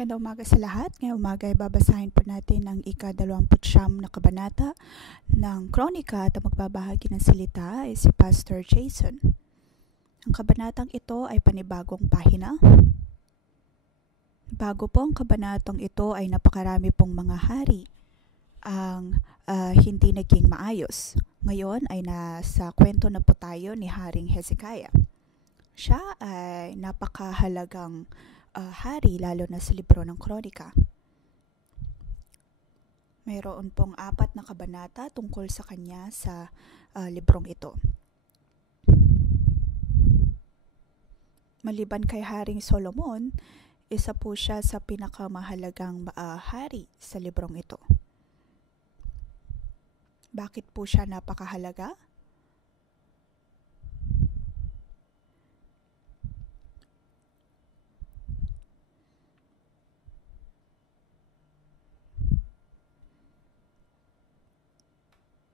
Magandang umaga sa lahat. Ngayong umaga ay babasahin po natin ang ika-29 na kabanata ng Kronika at ang magbabahagi ng salita ay si Pastor Jason. Ang kabanatang ito ay panibagong pahina. Bago po ang kabanatang ito ay napakarami pong mga hari ang hindi naging maayos. Ngayon ay nasa kwento na po tayo ni Haring Hezekiah. Siya ay napakahalagang hari lalo na sa libro ng Kronika. Mayroon pong 4 na kabanata tungkol sa kanya sa librong ito. Maliban kay Haring Solomon, isa po siya sa pinakamahalagang hari sa librong ito. Bakit po siya napakahalaga?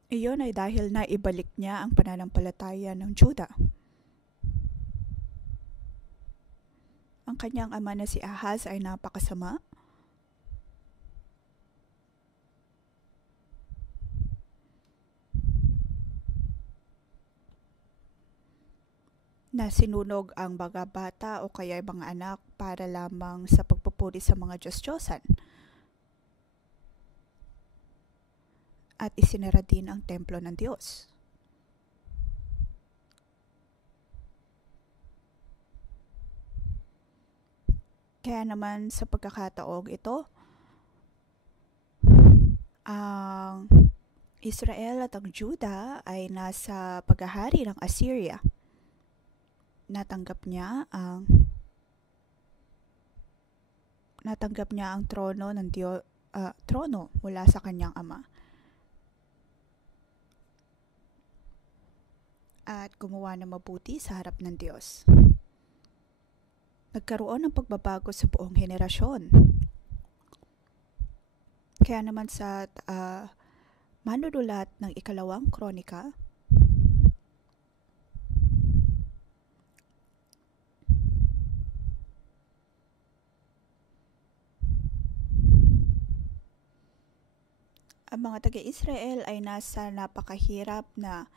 Iyon ay dahil naibalik niya ang pananampalataya ng Juda. Ang kanyang ama na si Ahaz ay napakasama. Na sinunog ang mga bata o kaya mga anak para lamang sa pagpupuri sa mga Diyos-Diyosan. At isinara din ang templo ng Diyos. Kaya naman sa pagkakataong ito, ang Israel at ang Juda ay nasa paghahari ng Assyria. Natanggap niya ang trono ng trono mula sa kanyang ama. At gumawa ng mabuti sa harap ng Diyos. Nagkaroon ng pagbabago sa buong henerasyon. Kaya naman sa manunulat ng 2 Kronika, ang mga taga-Israel ay nasa napakahirap na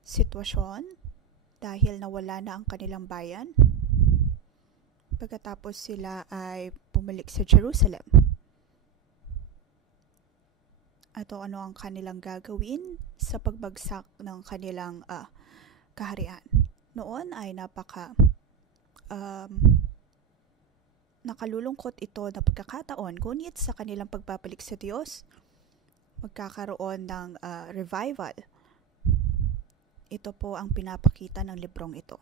sitwasyon dahil nawala na ang kanilang bayan. Pagkatapos sila ay bumalik sa Jerusalem. At ano ang kanilang gagawin sa pagbagsak ng kanilang kaharian. Noon ay nakalulungkot ito na pagkakataon, ngunit sa kanilang pagbabalik sa Diyos, magkakaroon ng revival. Ito po ang pinapakita ng librong ito.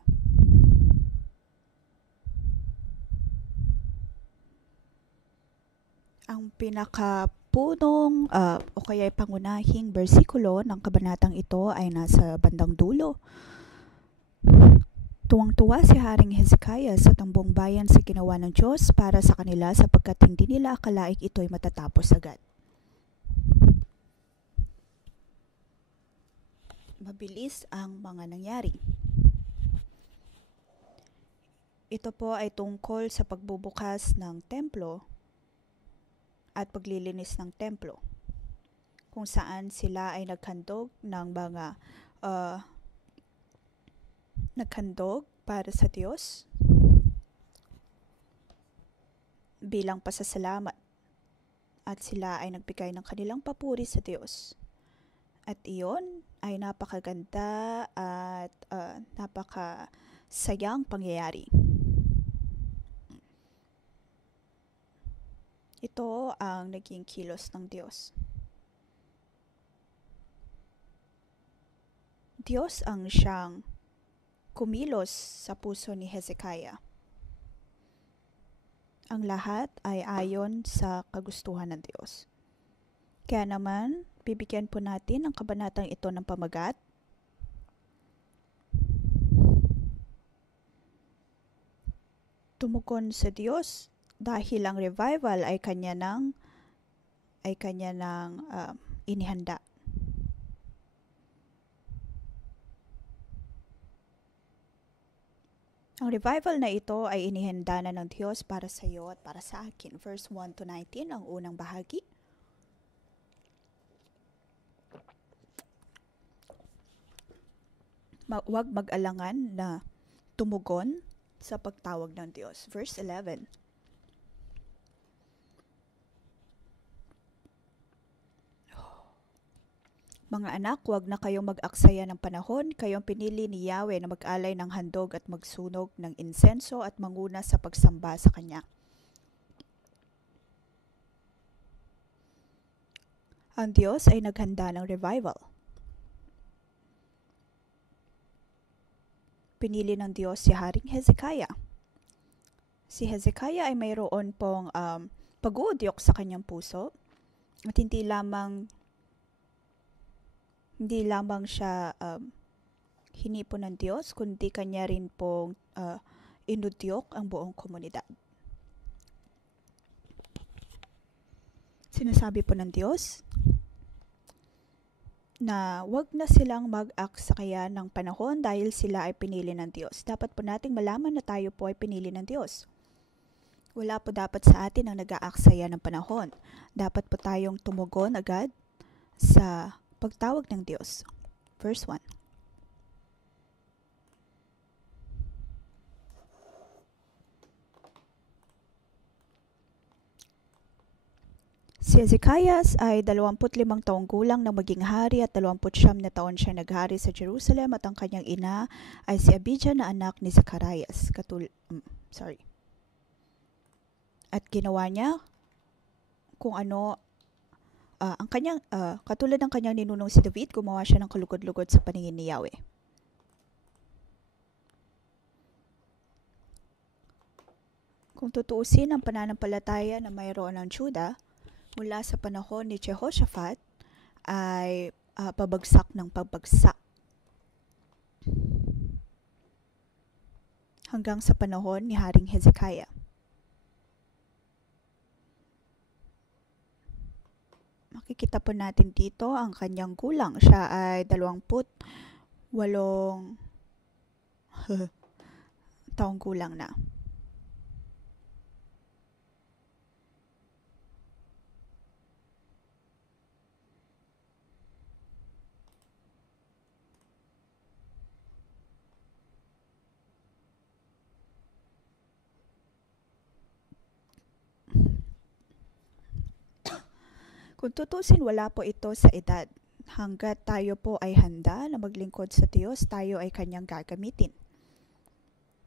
Ang pinakapunong o kaya pangunahing bersikulo ng kabanatang ito ay nasa bandang dulo. Tuwang-tuwa si Haring Hezekiah sa tambong bayan sa ginawa ng Diyos para sa kanila sapagkat hindi nila akalaing ito'y matatapos agad. Mabilis ang mga nangyari. Ito po ay tungkol sa pagbubukas ng templo at paglilinis ng templo, kung saan sila ay naghandog ng mga naghandog para sa Diyos bilang pasasalamat, at sila ay nagbigay ng kanilang papuri sa Diyos. At iyon ay napakaganda at napakasayang pangyayari. Ito ang naging kilos ng Diyos. Diyos ang siyang kumilos sa puso ni Hezekiah. Ang lahat ay ayon sa kagustuhan ng Diyos. Kaya naman, bibigyan po natin ang kabanatang ito ng pamagat. Tumugon sa Diyos dahil ang revival ay kanya nang inihanda. Ang revival na ito ay inihanda na ng Diyos para sa iyo at para sa akin. Verse 1 to 19, ang unang bahagi. Huwag mag-alangan na tumugon sa pagtawag ng Diyos. Verse 11. Mga anak, huwag na kayong mag-aksaya ng panahon. Kayong pinili ni Yahweh na mag-alay ng handog at magsunog ng insenso at manguna sa pagsamba sa Kanya. Ang Diyos ay naghanda ng revival. Pinili ng Diyos si Haring Hezekiah. Si Hezekiah ay mayroon pong pag-uudyok sa kanyang puso at hindi lamang siya hinipon ng Diyos, kundi kanya rin pong inudyok ang buong komunidad. Sinasabi po ng Diyos na wag na silang mag-aksaya ng panahon dahil sila ay pinili ng Diyos. Dapat po nating malaman na tayo po ay pinili ng Diyos. Wala po dapat sa atin ang nag-aaksaya ng panahon. Dapat po tayong tumugon agad sa pagtawag ng Diyos. Verse 1. Si Hezekiah ay 25 taong gulang nang maging hari at 29 na taon siya naghari sa Jerusalem at ang kanyang ina ay si Abijah na anak ni Zacarias. At ginawa niya kung ano ang kanyang katulad ng kanyang ninunong si David, gumawa siya ng kalugod-lugod sa paningin ni Yahweh. Kung tutuusin ang pananampalataya na mayroon ng Juda mula sa panahon ni Jehoshaphat ay pabagsak ng pabagsak. Hanggang sa panahon ni Haring Hezekiah. Makikita po natin dito ang kanyang gulang. Siya ay 28 taong gulang na. Kung tutusin, wala po ito sa edad. Hanggat tayo po ay handa na maglingkod sa Diyos, tayo ay kanyang gagamitin.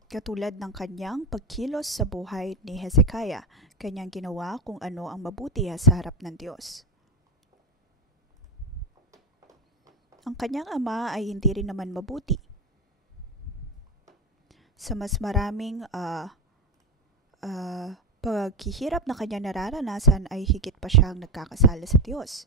Katulad ng kanyang pagkilos sa buhay ni Hezekiah, kanyang ginawa kung ano ang mabuti sa harap ng Diyos. Ang kanyang ama ay hindi rin naman mabuti. Sa mas maraming paghihirap na kanya nararanasan ay higit pa siyang nagkakasala sa Diyos.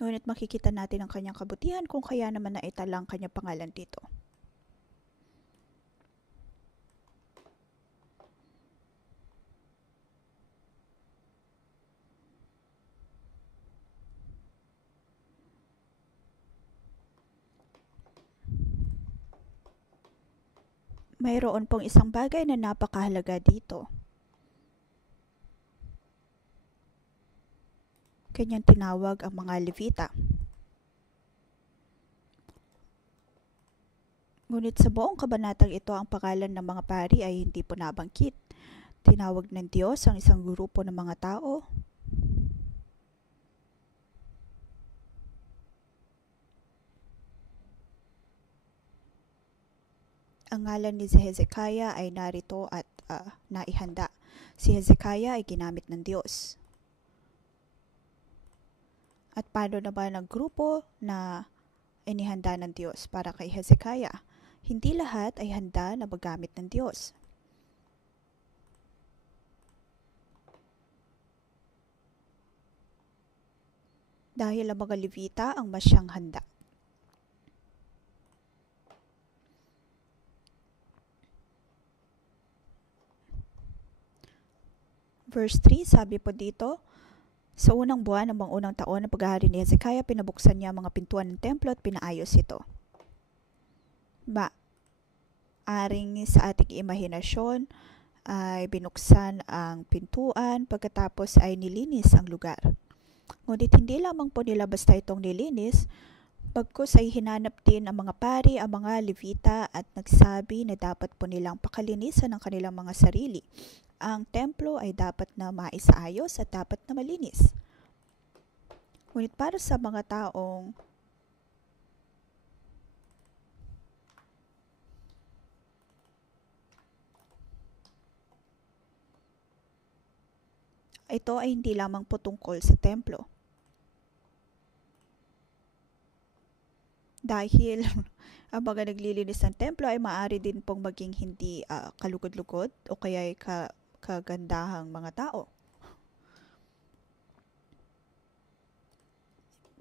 Ngunit makikita natin ang kanyang kabutihan kung kaya naman naitala ang kanyang pangalan dito. Mayroon pong isang bagay na napakahalaga dito. Kanyang tinawag ang mga Levita. Ngunit sa buong kabanatang ito, ang pangalan ng mga pari ay hindi po nabangkit. Tinawag ng Diyos ang isang grupo ng mga tao ang ngalan ni Hezekiah ay narito at naihanda. Si Hezekiah ay ginamit ng Diyos. At paano naman ang grupo na inihanda ng Diyos para kay Hezekiah? Hindi lahat ay handa na magamit ng Diyos. Dahil ang mga Levita ang masyang handa. Verse 3, sabi po dito, Sa unang buwan ng mga unang taon ng paghahari ni Hezekiah, pinabuksan niya ang mga pintuan ng templo at pinaayos ito. Maaring sa ating imahinasyon ay binuksan ang pintuan pagkatapos ay nilinis ang lugar. Ngunit hindi lamang po nila basta itong nilinis, bagkus ay hinanap din ang mga pari, ang mga Levita at nagsabi na dapat po nilang pakalinisan ang kanilang mga sarili. Ang templo ay dapat na maisaayos at dapat na malinis. Ngunit para sa mga taong ito ay hindi lamang po tungkol sa templo. Dahil ang mga naglilinis ng templo ay maaari din pong maging hindi kalugod-lugod o kaya ay kagandahang mga tao.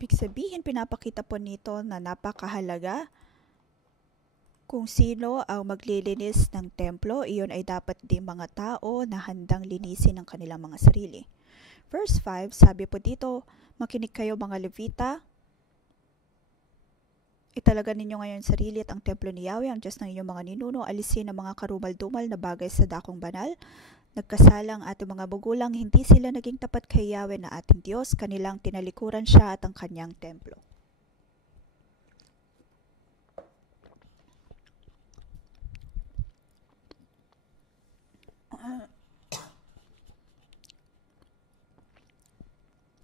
Ibig sabihin, pinapakita po nito na napakahalaga kung sino ang maglilinis ng templo. Iyon ay dapat din mga tao na handang linisin ang kanilang mga sarili. Verse 5, sabi po dito, makinig kayo mga Levita, italaga ninyo ngayon sarili at ang templo ni Yahweh, ang Diyos ng inyong mga ninuno, alisin ang mga karumal-dumal na bagay sa dakong banal. Nagkasalang ating mga magulang, hindi sila naging tapat kay Yahweh na ating Diyos, kanilang tinalikuran siya at ang kanyang templo.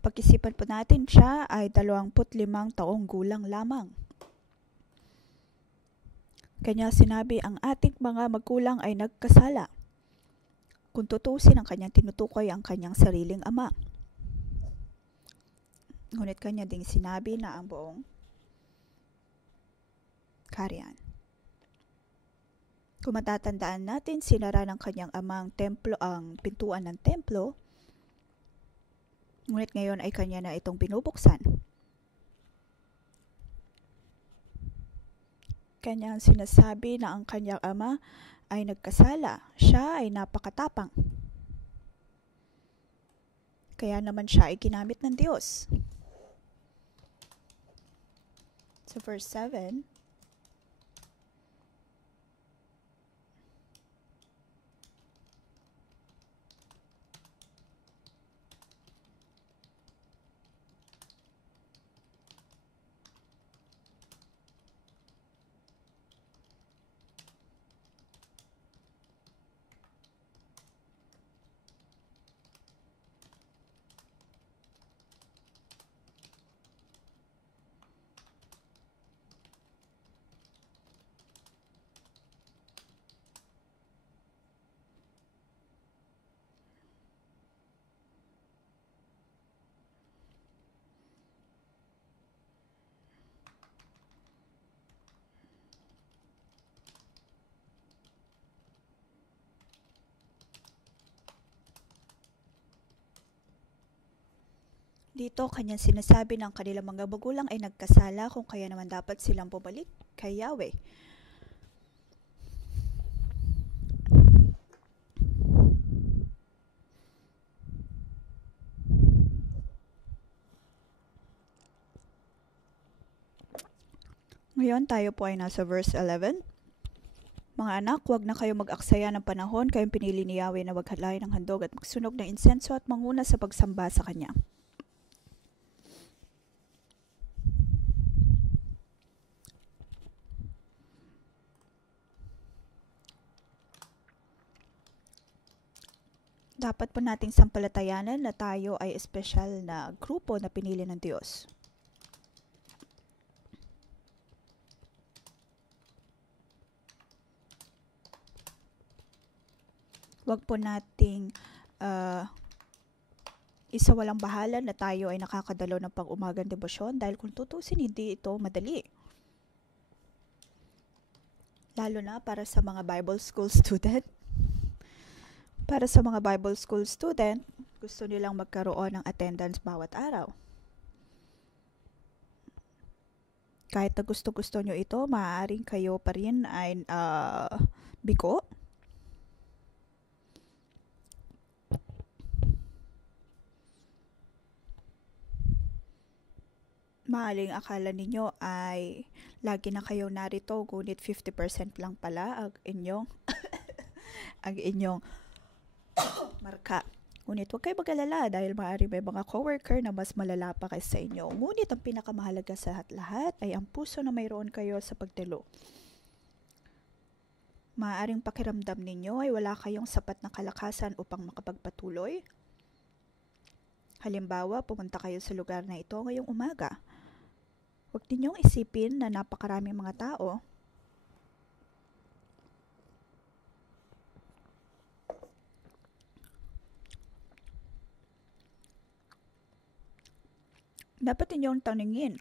Pag-isipan po natin, siya ay 25 taong gulang lamang. Kanya sinabi, ang ating mga magulang ay nagkasala. Kung tutusin, ang kanyang tinutukoy ang kanyang sariling ama. Ngunit kanya ding sinabi na ang buong kaharian. Kung matatandaan natin, sinara ng kanyang amang templo ang pintuan ng templo, ngunit ngayon ay kanya na itong binubuksan. Kanyang sinasabi na ang kanyang ama ay nagkasala. Siya ay napakatapang. Kaya naman siya ay ginamit ng Diyos. So verse 7, dito kanyang sinasabi ng kanilang mga magulang ay nagkasala, kung kaya naman dapat silang bumalik kay Yahweh. Ngayon tayo po ay nasa verse 11. Mga anak, huwag na kayo mag-aksaya ng panahon, kayong pinili ni Yahweh na maghalay ng handog at magsunog ng insenso at manguna sa pagsamba sa Kanya. Dapat po nating sampalatayanan na tayo ay espesyal na grupo na pinili ng Diyos. Huwag po nating isawalang bahala na tayo ay nakakadalo ng pang-umagang debosyon dahil kung tutusin, hindi ito madali. Lalo na para sa mga Bible School student. Para sa mga Bible School student, gusto nilang magkaroon ng attendance bawat araw. Kahit na gusto-gusto nyo ito, maaaring kayo pa rin ay bigo. Maaaring akala ninyo ay lagi na kayo narito, ngunit 50% lang pala ang inyong marka. Ngunit huwag kayo mag-alala dahil maaaring may mga coworker na mas malala pa kaysa inyo. Ngunit ang pinakamahalaga sa lahat ay ang puso na mayroon kayo sa pagdalo. Maaaring pakiramdam ninyo ay wala kayong sapat na kalakasan upang makapagpatuloy. Halimbawa, pumunta kayo sa lugar na ito ngayong umaga. Huwag ninyong isipin na napakaraming mga tao. Dapat ninyong tanungin,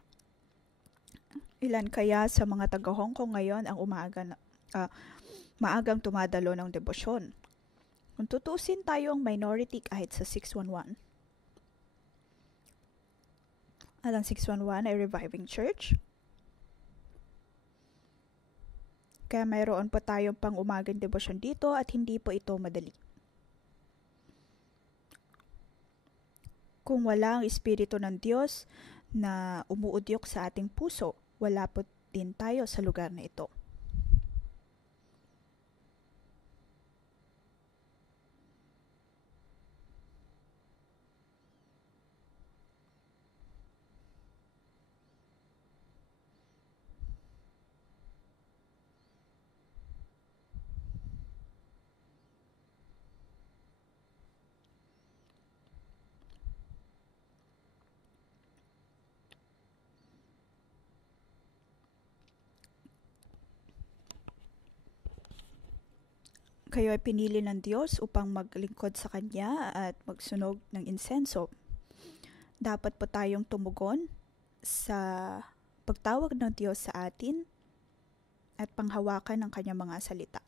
ilan kaya sa mga taga-Hong Kong ngayon ang maagang tumadalo ng debosyon? Kung tutusin tayo ang minority kahit sa 611. At ang 611 ay reviving church. Kaya mayroon po tayong pang umagang debosyon dito at hindi po ito madali. Kung wala ang Espiritu ng Diyos na umuudyok sa ating puso, wala po din tayo sa lugar na ito. Kayo ay pinili ng Diyos upang maglingkod sa Kanya at magsunog ng insenso. Dapat po tayong tumugon sa pagtawag ng Diyos sa atin at panghawakan ng Kanyang mga salita.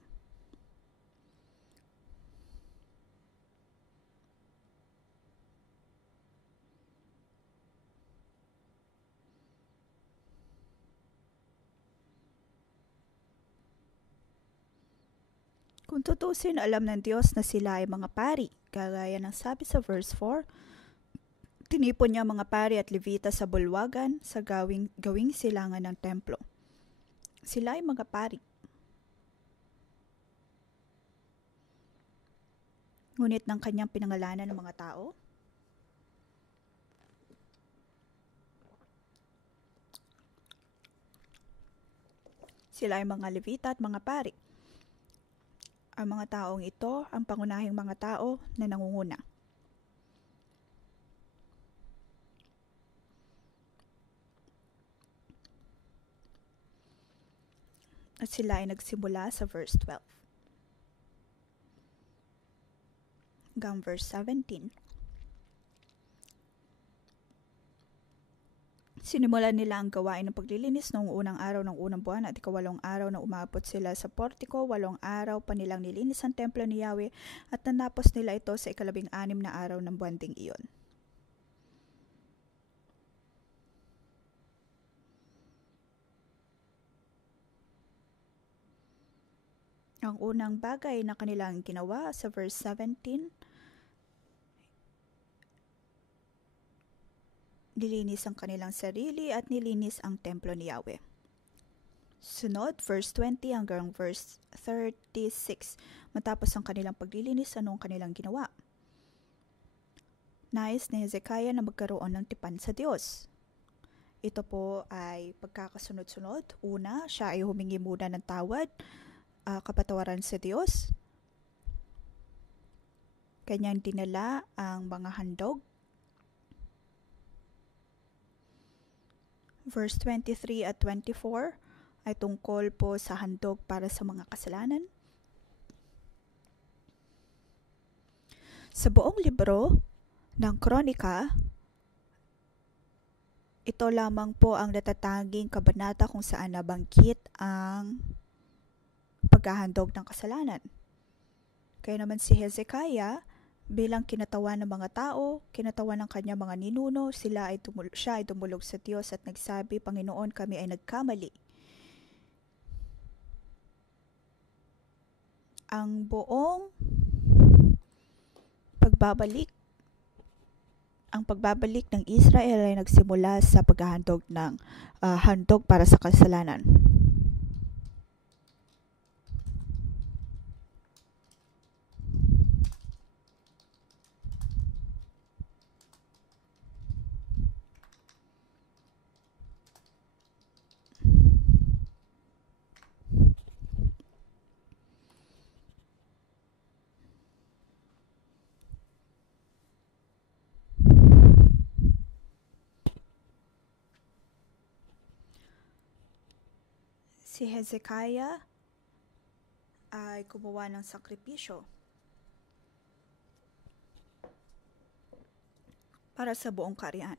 Kung tutusin, alam ng Diyos na sila ay mga pari. Kagaya ng sabi sa verse 4, tinipon niya mga pari at levita sa bulwagan sa gawing silangan ng templo. Sila ay mga pari. Ngunit ng kanyang pinangalanan ng mga tao, sila ay mga levita at mga pari. Ang mga taong ito, ang pangunahing mga tao na nangunguna. At sila ay nagsimula sa verse 12. Hanggang verse 17. Sinimulan nila ang gawain ng paglilinis noong unang araw ng unang buwan at ikawalong araw na umabot sila sa portiko. 8 araw pa nilang nilinis ang templo ni Yahweh at nanapos nila ito sa 16 na araw ng buwan ding iyon. Ang unang bagay na kanilang ginawa sa verse 17, nilinis ang kanilang sarili at nilinis ang templo ni Yahweh. Sunod, verse 20 hanggang verse 36. Matapos ang kanilang paglilinis, anong kanilang ginawa? Nais ni Hezekiah na magkaroon ng tipan sa Diyos. Ito po ay pagkakasunod-sunod. Una, siya ay humingi muna ng tawad, kapatawaran sa Diyos. Kanyang dinala ang mga handog. Verse 23 at 24 ay tungkol po sa handog para sa mga kasalanan. Sa buong libro ng Kronika, ito lamang po ang natatanging kabanata kung saan nabanggit ang paghahandog ng kasalanan. Kaya naman si Hezekiah, bilang kinatawan ng mga tao, kinatawan ng kanyang mga ninuno, siya ay tumulog sa Diyos at nagsabi, Panginoon, kami ay nagkamali. Ang buong pagbabalik, Ang pagbabalik ng Israel ay nagsimula sa paghahandog ng handog para sa kasalanan. Si Hezekiah ay gumawa ng sakripisyo para sa buong kaharian.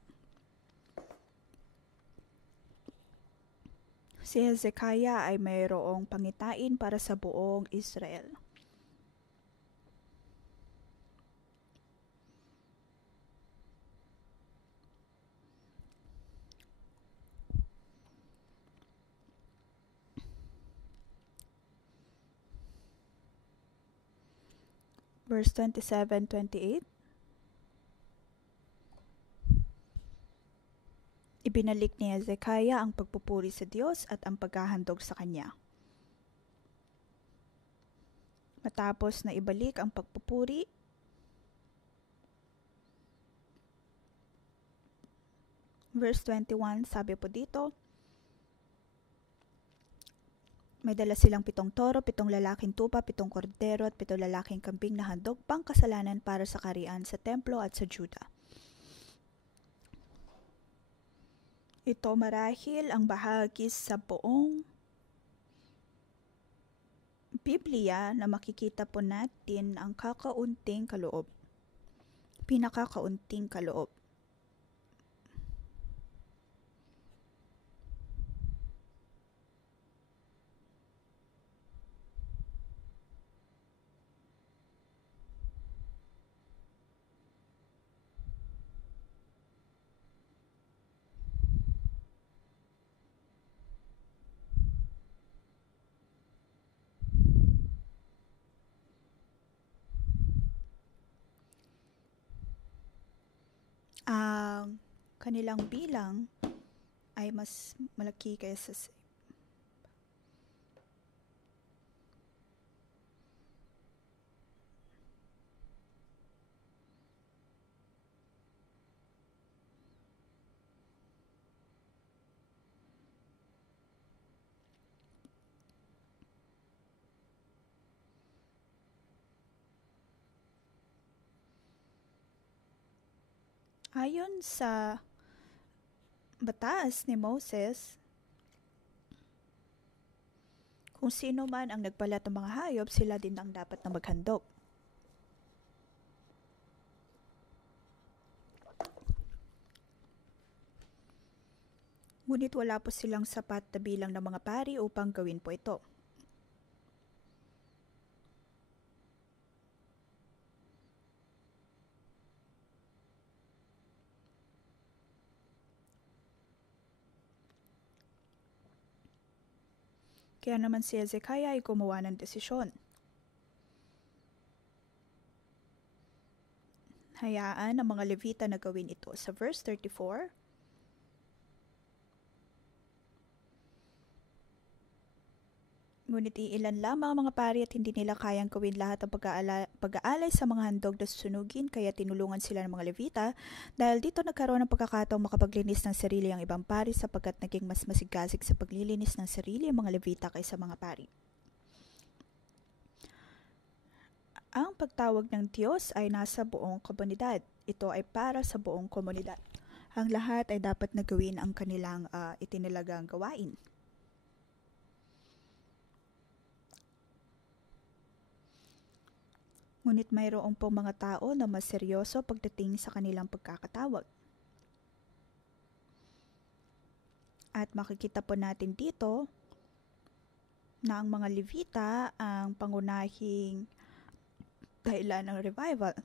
Si Hezekiah ay mayroong pangitain para sa buong Israel. Verse 27-28. Ibinalik ni Hezekiah ang pagpupuri sa Diyos at ang paghahandog sa Kanya. Matapos na ibalik ang pagpupuri, verse 21, sabi po dito, may dala silang 7 toro, 7 lalaking tupa, 7 kordero at 7 lalaking kambing na handog pang kasalanan para sa kaharian sa templo at sa Juda. Ito marahil ang bahagi sa buong Biblia na makikita po natin ang pinakakaunting kaloob. Ang kanilang bilang ay mas malaki kaysa sa ayon sa batas ni Moses, kung sino man ang nagbalat ng mga hayop, sila din ang dapat na maghandog. Ngunit wala po silang sapat na bilang ng mga pari upang gawin po ito. Kaya naman si Hezekiah ay gumawa ng desisyon. Hayaan ang mga Levita na gawin ito. Sa verse 34, ngunit iilan lamang ang mga pari at hindi nila kayang gawin lahat ang pag-aalay sa mga handog na susunugin, kaya tinulungan sila ng mga Levita. Dahil dito nagkaroon ng pagkakataong makapaglinis ng sarili ang ibang pari, sapagkat naging mas masigasig sa paglilinis ng sarili ang mga Levita kaysa mga pari. Ang pagtawag ng Diyos ay nasa buong komunidad. Ito ay para sa buong komunidad. Ang lahat ay dapat na gawin ang kanilang itinilagang gawain. Ngunit mayroong pong mga tao na mas seryoso pagdating sa kanilang pagkakatawag. At makikita po natin dito na ang mga Levita ang pangunahing dahilan ng revival.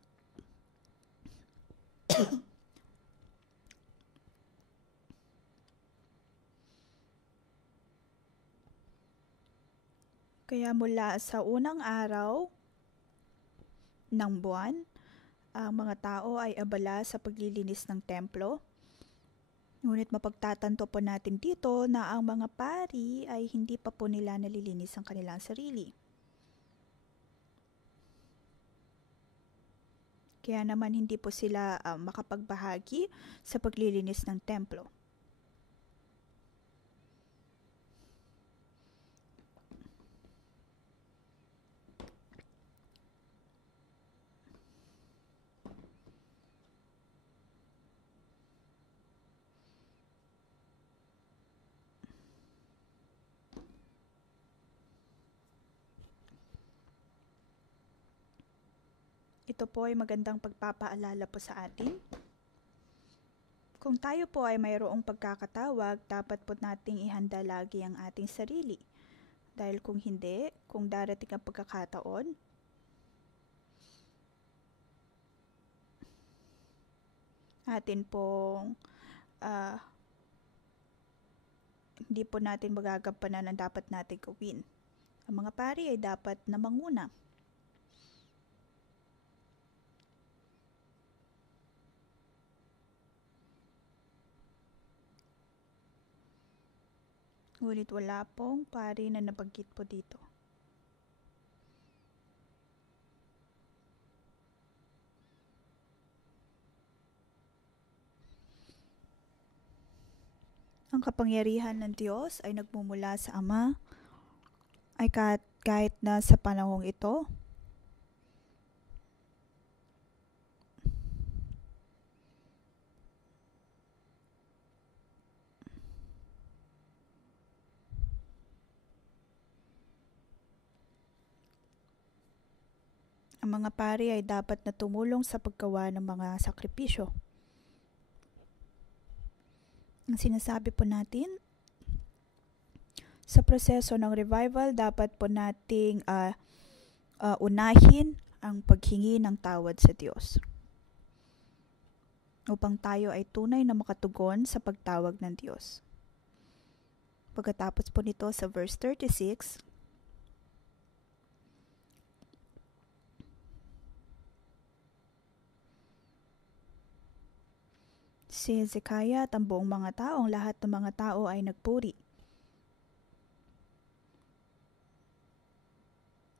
Kaya mula sa unang araw ng buwan Ang mga tao ay abala sa paglilinis ng templo. Ngunit mapagtatanto po natin dito na ang mga pari ay hindi pa po nila nalilinis ang kanilang sarili. Kaya naman hindi po sila makapagbahagi sa paglilinis ng templo. Ito po ay magandang pagpapaalala po sa atin. Kung tayo po ay mayroong pagkakatawag, dapat po nating ihanda lagi ang ating sarili. Dahil kung hindi, kung darating ang pagkakataon, atin pong hindi po natin magagampanan ang dapat natin gawin. Ang mga pari ay dapat na manguna. Ngunit wala pong pari na nabanggit po dito. Ang kapangyarihan ng Diyos ay nagmumula sa Ama, ay kahit na sa panahong ito, ang mga pari ay dapat na tumulong sa paggawa ng mga sakripisyo. Ang sinasabi po natin, sa proseso ng revival, dapat po nating unahin ang paghingi ng tawad sa Diyos upang tayo ay tunay na makatugon sa pagtawag ng Diyos. Pagkatapos po nito sa verse 36, si Hezekiah at ang buong mga tao, ang lahat ng mga tao ay nagpuri.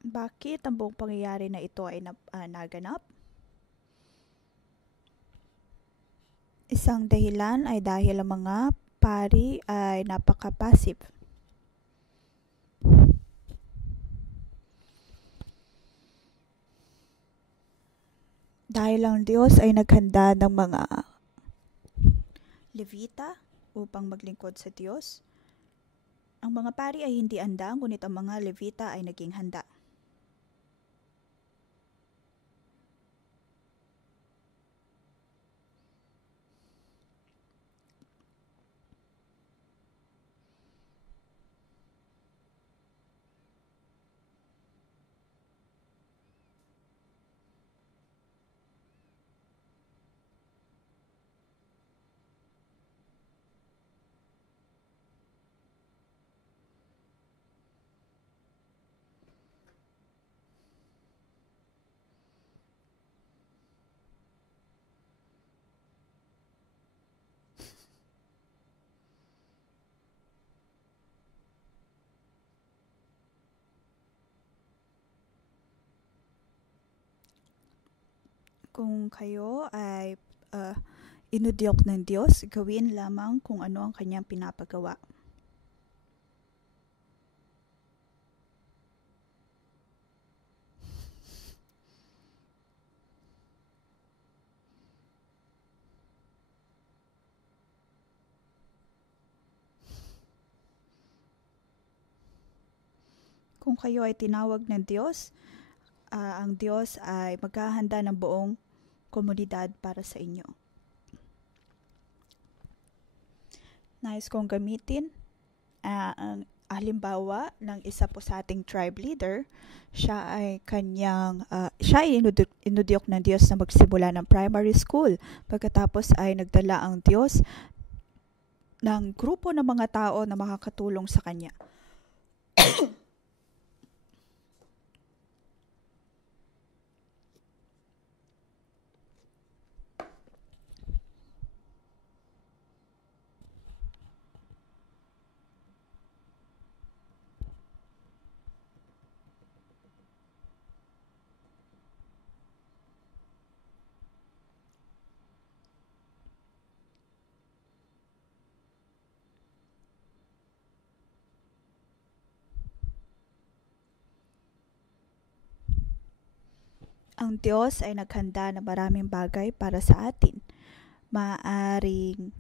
Bakit ang buong pangyayari na ito ay naganap? Isang dahilan ay dahil ang mga pari ay napaka-passive. Dahil ang Diyos ay naghanda ng mga Levita upang maglingkod sa Diyos, ang mga pari ay hindi handa, ngunit ang mga Levita ay naging handa. Kung kayo ay inudyok ng Diyos, gawin lamang kung ano ang kanyang pinapagawa. Kung kayo ay tinawag ng Diyos, ang Diyos ay maghahanda ng buong komunidad para sa inyo. Nais kong gamitin ang halimbawa ng isa po sa ating tribe leader. Siya ay inudyok ng Diyos na magsimula ng primary school. Pagkatapos ay nagdala ang Diyos ng grupo ng mga tao na makakatulong sa kanya. Ang Diyos ay naghanda na maraming bagay para sa atin. Maaring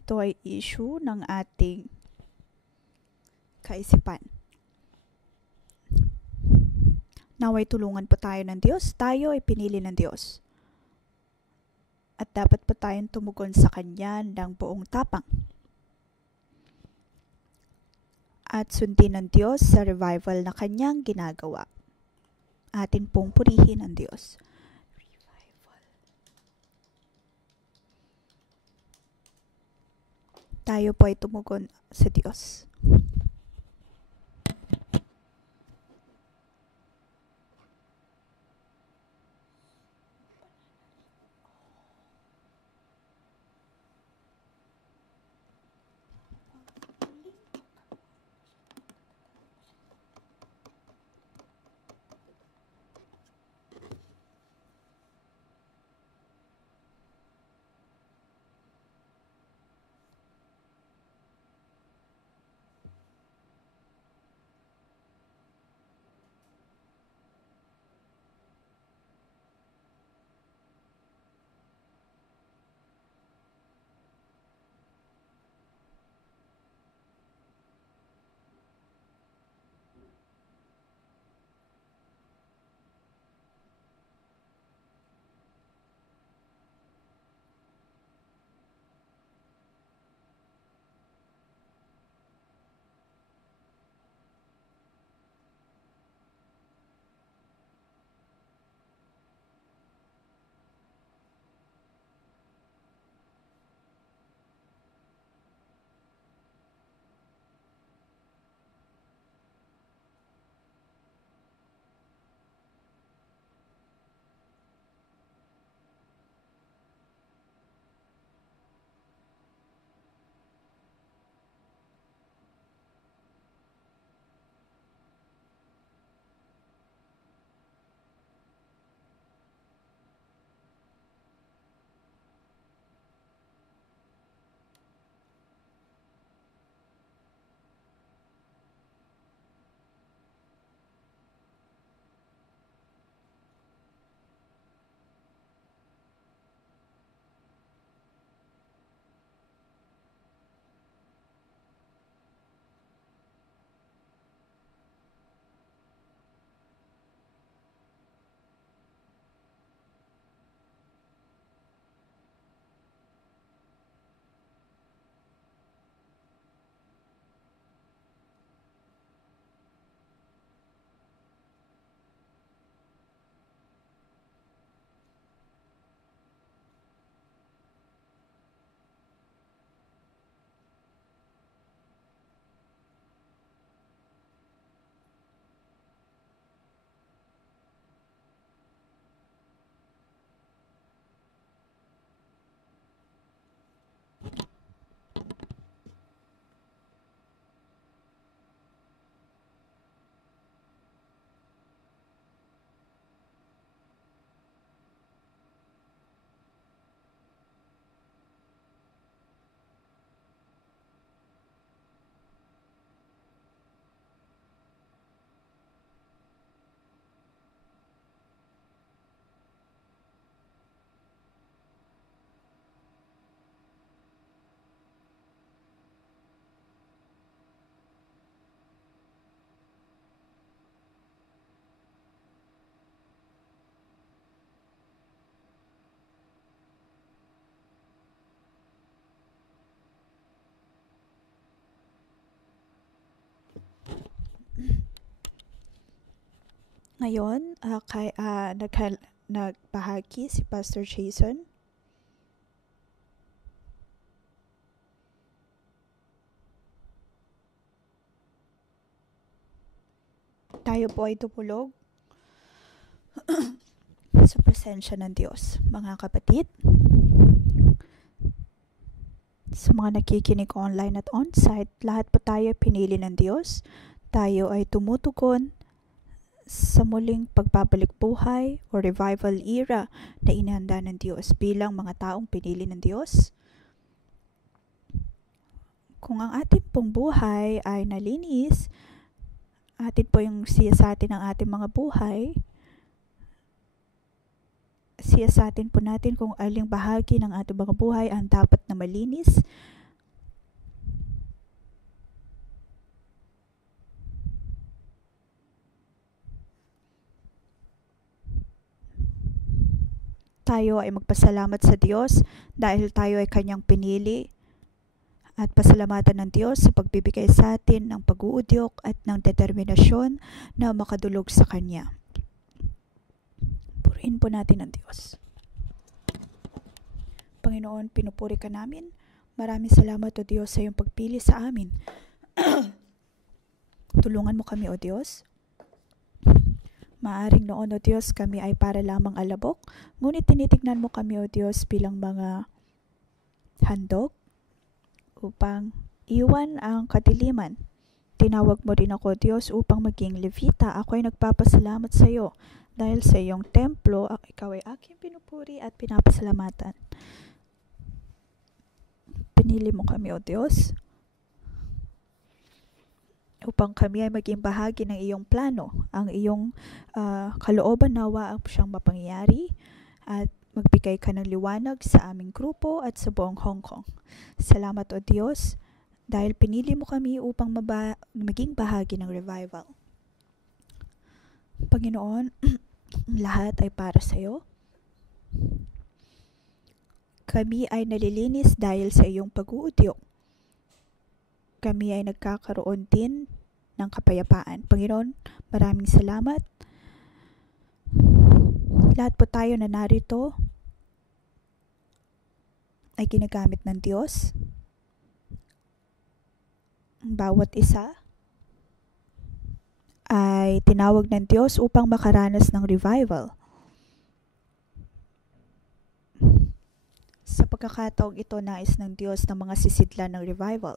ito ay issue ng ating kaisipan. Naway tulungan po tayo ng Diyos. Tayo ay pinili ng Diyos. At dapat po tayong tumugon sa Kanya ng buong tapang. At sundin ng Diyos sa revival na Kanyang ginagawa. Atin pong purihin ang Diyos. Revival. Tayo po ay tumugon sa Diyos. Ngayon, nagbahagi si Pastor Jason. Tayo po ay tumulog sa presensya ng Diyos. Mga kapatid, sa mga nakikinig online at on-site, lahat po tayo pinili ng Diyos. Tayo ay tumutugon sa muling pagbabalik buhay o revival era na inihanda ng Diyos bilang mga taong pinili ng Diyos. Kung ang ating pong buhay ay nalinis, atin po yung siyasatin ng ating mga buhay, siyasatin po natin kung aling bahagi ng ating mga buhay ang dapat na malinis. Tayo ay magpasalamat sa Diyos dahil tayo ay Kanyang pinili, at pasalamatan ng Diyos sa pagbibigay sa atin ng pag-uudyok at ng determinasyon na makadulog sa Kanya. Purihin po natin ang Diyos. Panginoon, pinupuri ka namin. Maraming salamat, O Diyos, sa iyong pagpili sa amin. Tulungan mo kami, O Diyos. Maaring noon, O Diyos, kami ay para lamang alabok, ngunit tinitignan mo kami, O Diyos, bilang mga handog upang iwan ang kadiliman. Tinawag mo rin ako, Diyos, upang maging Levita. Ako ay nagpapasalamat sa iyo dahil sa iyong templo, ikaw ay aking pinupuri at pinapasalamatan. Pinili mo kami, O Diyos, upang kami ay maging bahagi ng iyong plano. Ang iyong kalooban nawa ang siyang mapangyari at magbigay ka ng liwanag sa aming grupo at sa buong Hong Kong. Salamat, O Diyos, dahil pinili mo kami upang maging bahagi ng revival. Panginoon, lahat ay para sa iyo. Kami ay nalilinis dahil sa iyong pag-uudyok. Kami ay nagkakaroon din ng kapayapaan. Panginoon, maraming salamat. Lahat po tayo na narito ay ginagamit ng Diyos. Bawat isa ay tinawag ng Diyos upang makaranas ng revival. Sa pagkakataong ito, nais ng Diyos ng mga sisidlan ng revival.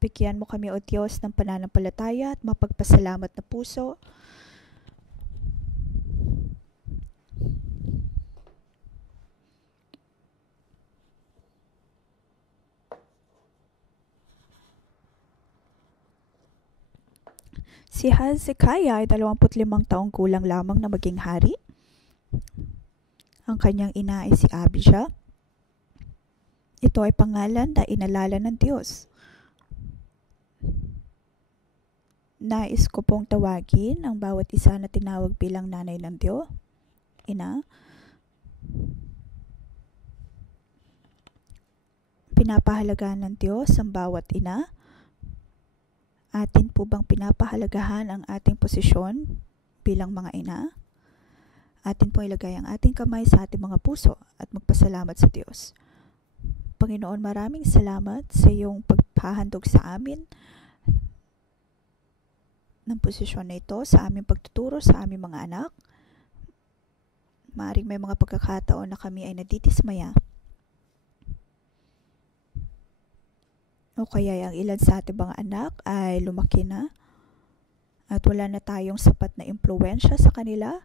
Bigyan mo kami, O Diyos, ng pananampalataya at mapagpasalamat na puso. Si Hezekiah ay 25 taong gulang lamang na maging hari. Ang kanyang ina ay si Abijah. Ito ay pangalan na inalala ng Diyos. Nais ko pong tawagin ang bawat isa na tinawag bilang nanay ng Diyos, ina. Pinapahalagahan ng Diyos ang bawat ina. Atin po bang pinapahalagahan ang ating posisyon bilang mga ina? Atin po ilagay ang ating kamay sa ating mga puso at magpasalamat sa Diyos. Panginoon, maraming salamat sa iyong pagpahandog sa amin ng posisyon na ito, sa aming pagtuturo sa aming mga anak. Maaring may mga pagkakataon na kami ay nadidismaya, o kaya ang ilan sa ating mga anak ay lumaki na at wala na tayong sapat na impluwensya sa kanila,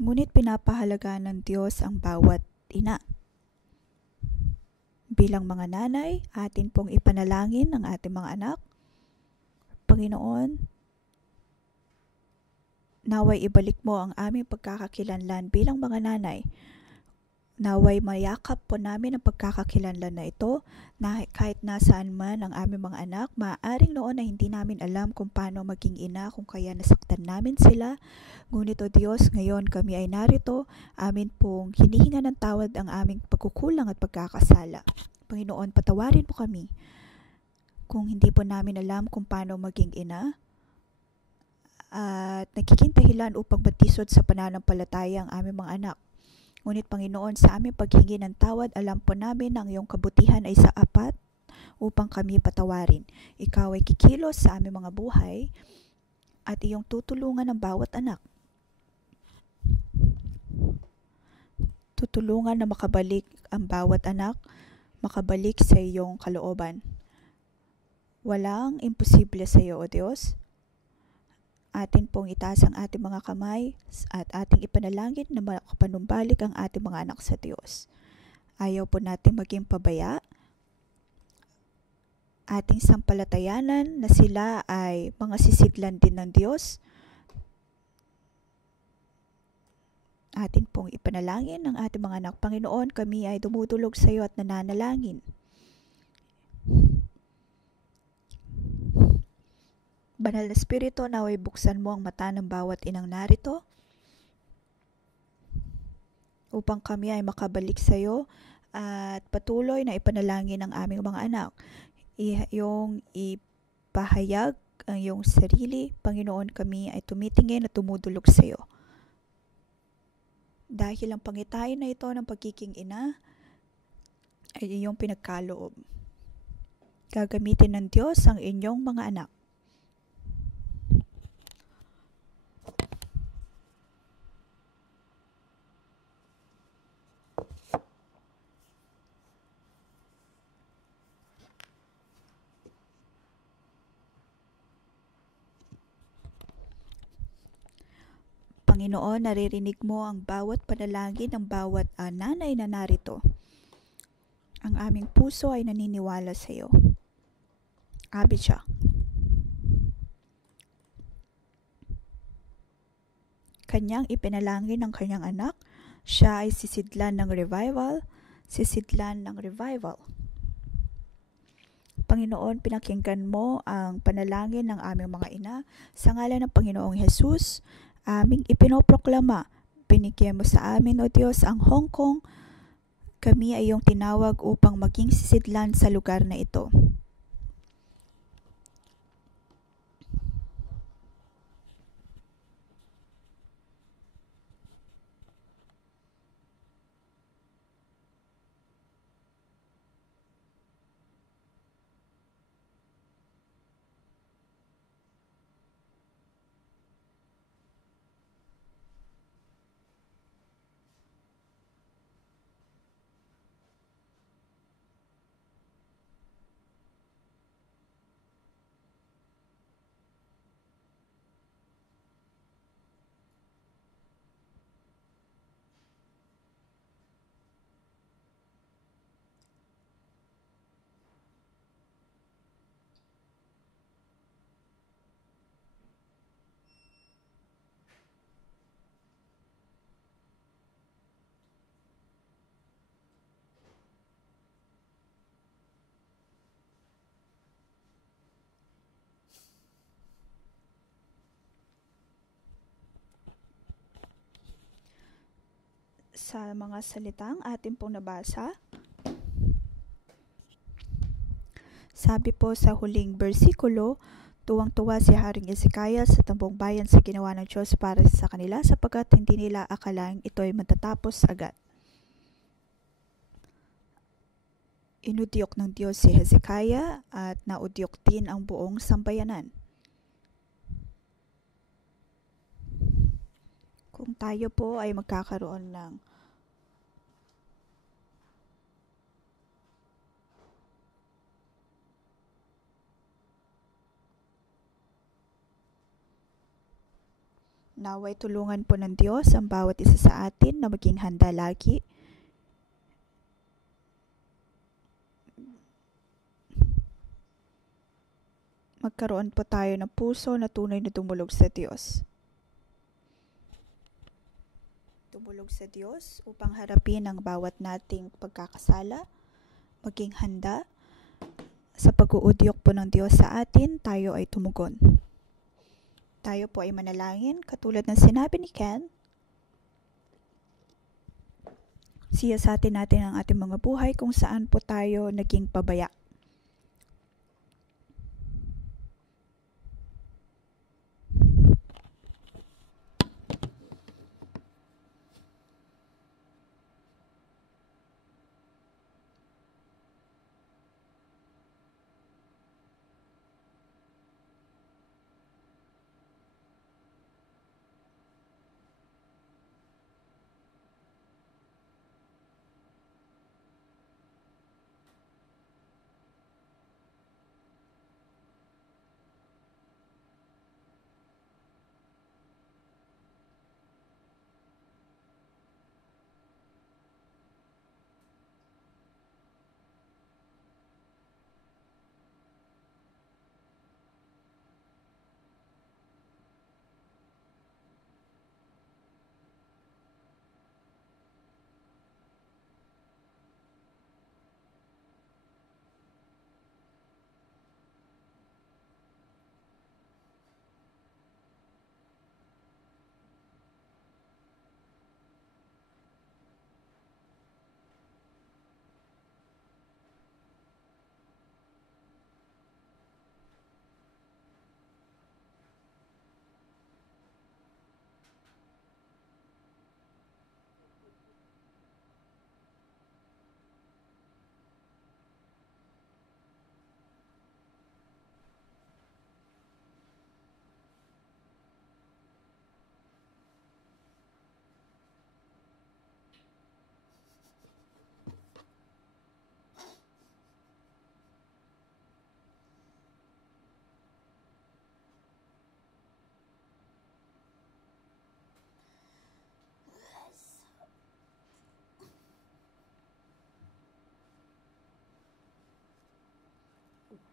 ngunit pinapahalagaan ng Diyos ang bawat ina. Bilang mga nanay, atin pong ipanalangin ang ating mga anak. Panginoon, naway ibalik mo ang aming pagkakakilanlan bilang mga nanay. Naway mayakap po namin ang pagkakakilanlan na ito, na kahit nasaan man ang aming mga anak, maaaring noon na hindi namin alam kung paano maging ina, kung kaya nasaktan namin sila. Ngunit, O Diyos, ngayon kami ay narito, amin pong hinihinga ng tawad ang aming pagkukulang at pagkakasala. Panginoon, patawarin mo kami kung hindi po namin alam kung paano maging ina, at nagiging dahilan upang batisod sa pananampalataya ang aming mga anak. Ngunit Panginoon, sa aming paghingi ng tawad, alam po namin na ang iyong kabutihan ay saapat upang kami patawarin. Ikaw ay kikilos sa aming mga buhay at iyong tutulungan ang bawat anak. Tutulungan na makabalik ang bawat anak, makabalik sa iyong kalooban. Walang imposible sa iyo, O Diyos. Atin pong itaas ang ating mga kamay at ating ipanalangin na makapanumbalik ang ating mga anak sa Diyos. Ayaw po natin maging pabaya ating sampalatayanan na sila ay mga sisidlan din ng Diyos. Atin pong ipanalangin ng ating mga anak. Panginoon, kami ay dumudulog sa iyo at nananalangin. Banal na Espiritu, naway buksan mo ang mata ng bawat inang narito upang kami ay makabalik sa iyo at patuloy na ipanalangin ang aming mga anak. Yung ipahayag ang iyong sarili, Panginoon, kami ay tumitingin at tumudulog sa iyo. Dahil ang pangitain na ito ng pagiging ina ay iyong pinagkaloob. Gagamitin ng Diyos ang inyong mga anak. Panginoon, naririnig mo ang bawat panalangin ng bawat nanay na narito. Ang aming puso ay naniniwala sa iyo. Abijah. Kanyang ipinalangin ng kanyang anak, siya ay sisidlan ng revival, Panginoon, pinakinggan mo ang panalangin ng aming mga ina. Sa ngalan ng Panginoong Hesus, aming ipinoproklama, binigyan mo sa amin, O Diyos, ang Hong Kong. Kami ay iyong tinawag upang maging sisidlan sa lugar na ito. Sa mga salitang atin pong nabasa, sabi po sa huling bersikulo, tuwang-tuwa si Haring Hezekiah sa tambong bayan sa ginawa ng Diyos para sa kanila sapagkat hindi nila akalaing ito'y matatapos agad. Inudyok ng Diyos si Hezekiah at naudyok din ang buong sambayanan. Kung tayo po ay magkakaroon ng naway tulungan po ng Diyos ang bawat isa sa atin na maging handa lagi. Magkaroon po tayo ng puso na tunay na dumulog sa Diyos. Dumulog sa Diyos upang harapin ang bawat nating pagkakasala, maging handa. Sa pag-uudyok po ng Diyos sa atin, tayo ay tumugon. Tayo po ay manalangin, katulad ng sinabi ni Ken. Siyasatin natin ang ating mga buhay kung saan po tayo naging pabaya.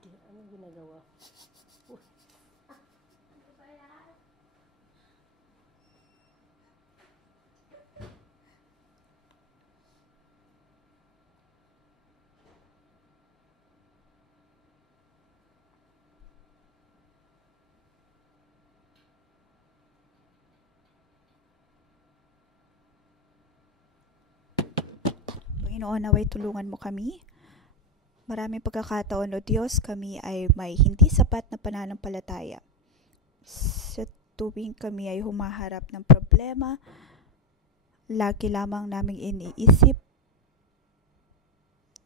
Ano ginagawa? Panginoon, naway tulungan mo kami. Maraming pagkakataon, O Diyos, kami ay may hindi sapat na pananampalataya. Sa tuwing kami ay humaharap ng problema, lagi lamang naming iniisip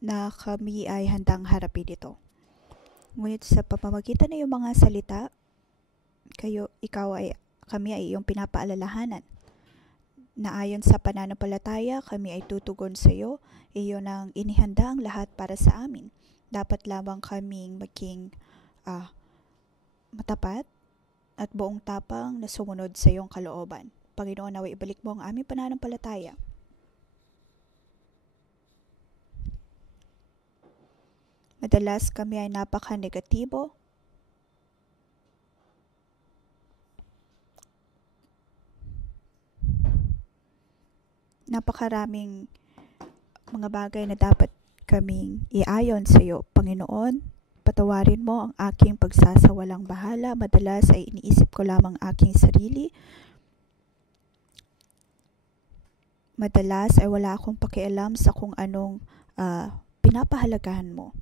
na kami ay handang harapin ito. Ngunit sa pamamagitan ng iyong mga salita, kami ay iyong pinapaalalahanan na ayon sa pananampalataya kami ay tutugon sa iyo. Iyon ang inihanda ang lahat para sa amin. Dapat lamang kaming maging matapat at buong tapang na sumunod sa iyong kalooban. Panginoon, naway ibalik mo ang aming pananampalataya. Madalas kami ay napaka-negatibo. Napakaraming mga bagay na dapat kaming iayon sa iyo. Panginoon, patawarin mo ang aking pagsasawalang bahala. Madalas ay iniisip ko lamang aking sarili. Madalas ay wala akong pakialam sa kung anong pinapahalagahan mo.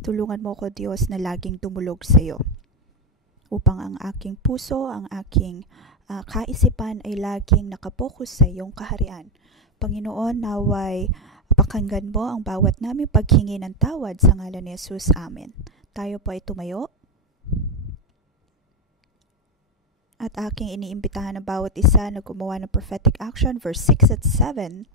Tulungan mo ko, Diyos, na laging tumulog sa iyo upang ang aking puso, ang aking kaisipan ay laging nakapokus sa iyong kaharian. Panginoon, naway pakinggan mo ang bawat naming paghingi ng tawad sa ngalan ni Jesus. Amen. Tayo po ay tumayo. At aking iniimbitahan ng bawat isa na gumawa ng prophetic action, verse 6 at 7.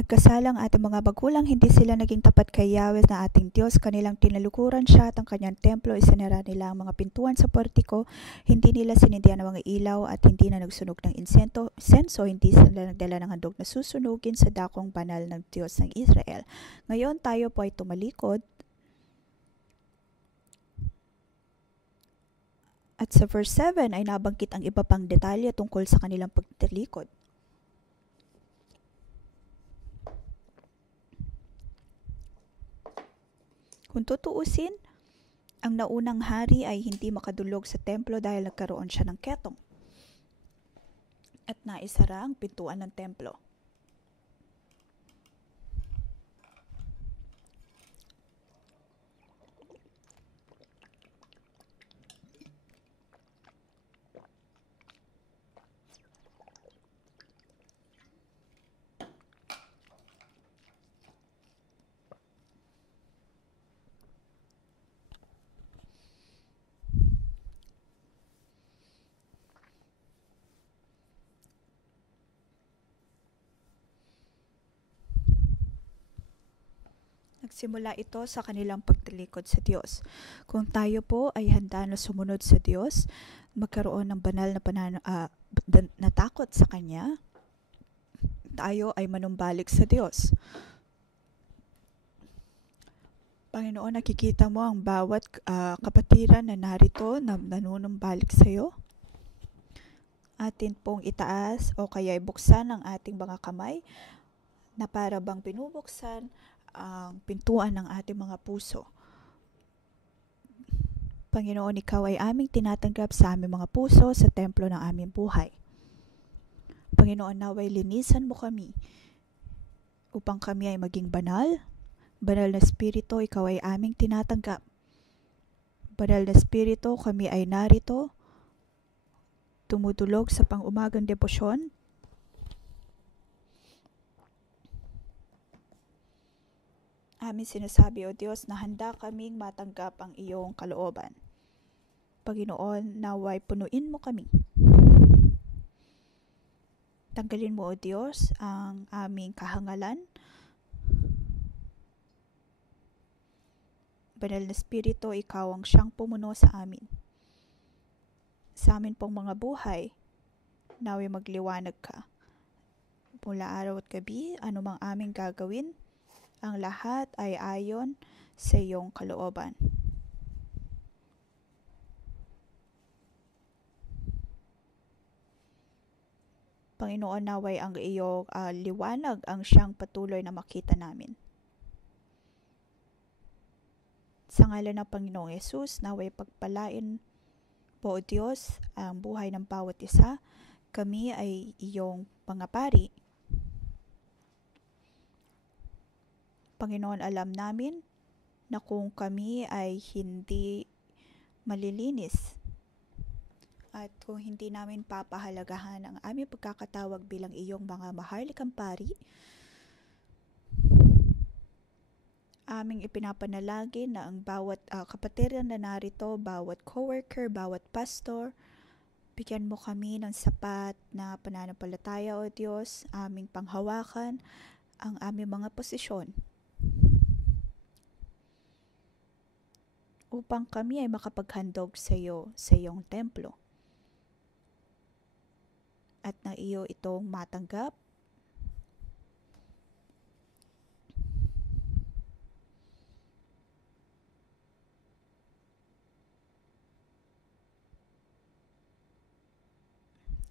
Nagkasala ang ating mga magulang, hindi sila naging tapat kay Yahweh na ating Diyos. Kanilang tinalukuran siya at ang kanyang templo. Isinara nila ang mga pintuan sa portiko. Hindi nila sinindihan ang mga ilaw at hindi na nagsunog ng insenso. Hindi sila nagdala ng handog na susunugin sa dakong banal ng Diyos ng Israel. Ngayon tayo po ay tumalikod. At sa verse 7 ay nabanggit ang iba pang detalye tungkol sa kanilang pagtalikod. Kung tutuusin, ang naunang hari ay hindi makadulog sa templo dahil nagkaroon siya ng ketong at naisara ang pintuan ng templo. Nagsimula ito sa kanilang pagtalikod sa Diyos. Kung tayo po ay handa na sumunod sa Diyos, magkaroon ng banal na takot sa Kanya, tayo ay manumbalik sa Diyos. Panginoon, nakikita mo ang bawat kapatiran na narito na nanunumbalik sa iyo. Atin pong itaas o kaya buksan ang ating mga kamay na para bang binubuksan ang pintuan ng ating mga puso. Panginoon, ikaw ay aming tinatanggap sa aming mga puso sa templo ng aming buhay. Panginoon, naway linisan mo kami upang kami ay maging banal. Banal na Espiritu, ikaw ay aming tinatanggap. Banal na Espiritu, kami ay narito, tumutulog sa pang-umagang debosyon. Amin sinasabi, O Diyos, na handa kaming matanggap ang iyong kalooban. Panginoon, naway punuin mo kami. Tanggalin mo, O Diyos, ang aming kahangalan. Banal na Espiritu, ikaw ang siyang pumuno sa amin. Sa amin pong mga buhay, naway magliwanag ka. mula araw at gabi, anumang aming gagawin, ang lahat ay ayon sa iyong kalooban. Panginoon, naway ang iyong liwanag ang siyang patuloy na makita namin. Sa ngalan ng Panginoong Yesus, naway pagpalain po, O Diyos, ang buhay ng bawat isa. Kami ay iyong mga pari. Panginoon, alam namin na kung kami ay hindi malilinis at kung hindi namin papahalagahan ang aming pagkakatawag bilang iyong mga maharlikang pari, aming ipinapanalangin na ang bawat kapatid na narito, bawat coworker, bawat pastor, bigyan mo kami ng sapat na pananampalataya, O Diyos, aming panghawakan ang aming mga posisyon upang kami ay makapaghandog sa iyo, sa iyong templo. At na iyo itong matanggap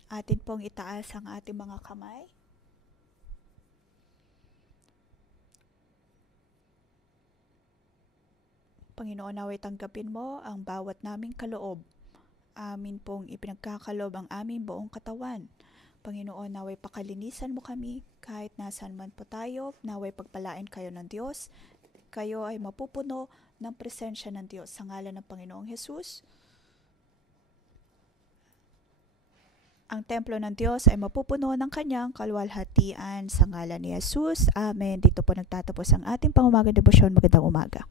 atin pong itaas ang ating mga kamay. Panginoon, naway tanggapin mo ang bawat naming kaloob. Amin pong ipinagkakalob ang aming buong katawan. Panginoon, naway pakalinisan mo kami kahit nasaan man po tayo. Naway pagpalain kayo ng Diyos. Kayo ay mapupuno ng presensya ng Diyos sa ngalan ng Panginoong Hesus. Ang templo ng Diyos ay mapupuno ng kanyang kaluwalhatian sa ngalan ni Jesus. Amen. Dito po nagtatapos ang ating pangumagang debosyon. Magandang umaga.